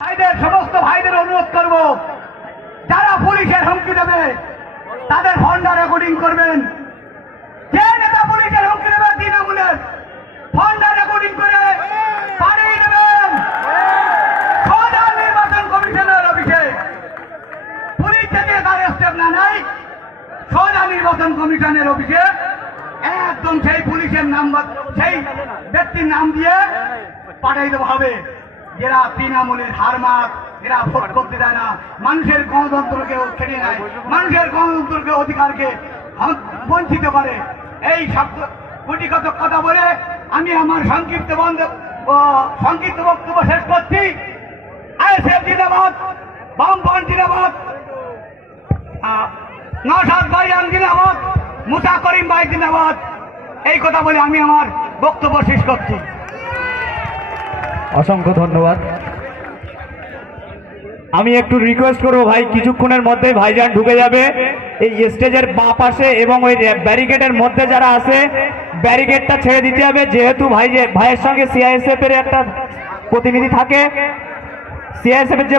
ভাইদের সমস্ত ভাইদের অনুরোধ করব, যারা পুলিশের হুমকি দেবে তাদের ফন্ডা রেকর্ডিং করবেন। যে নেতা পুলিশের হুমকি দেবে তৃণমূলের ফন্ডা রেকর্ডিং করে পাঠিয়ে দেবেন সোজা নির্বাচন কমিশনের অফিসে। পুলিশ যদি তার স্টেপ না নেয় সোজা নির্বাচন কমিশনের অফিসে একদম সেই পুলিশের নাম্বার সেই ব্যক্তির নাম দিয়ে পাঠিয়ে দেওয়া হবে, যারা তৃণমূলের হারমাত, এরা ভোট করতে দেয় না, মানুষের গণতন্ত্রকেও খেয়ে নেয়, মানুষের গণতন্ত্রকে অধিকারকে বঞ্চিত করে। এই শব্দ গুটিগত কথা বলে আমি আমার সংক্ষিপ্ত বক্তব্য শেষ করছি। আইএসএফ জিন্দাবাদ, বামপন্থী জিন্দাবাদ, নওশাদ ভাইজান জিন্দাবাদ, মুসা করিম ভাই জিন্দাবাদ। এই কথা বলে আমি আমার বক্তব্য শেষ করছি। অসংখ্য ধন্যবাদ। আমি একটু রিকোয়েস্ট করবো ভাই, কিছুক্ষণের মধ্যে ভাইজান ঢুকে যাবে এই স্টেজের বাঁ পাশে, এবং ওই ব্যারিকেডের মধ্যে যারা আছে ব্যারিকেডটা ছেড়ে দিতে হবে, যেহেতু ভাইয়ের সঙ্গে সিআইএসএফ এর একটা প্রতিনিধি থাকে। সিআইএসএফ এর যে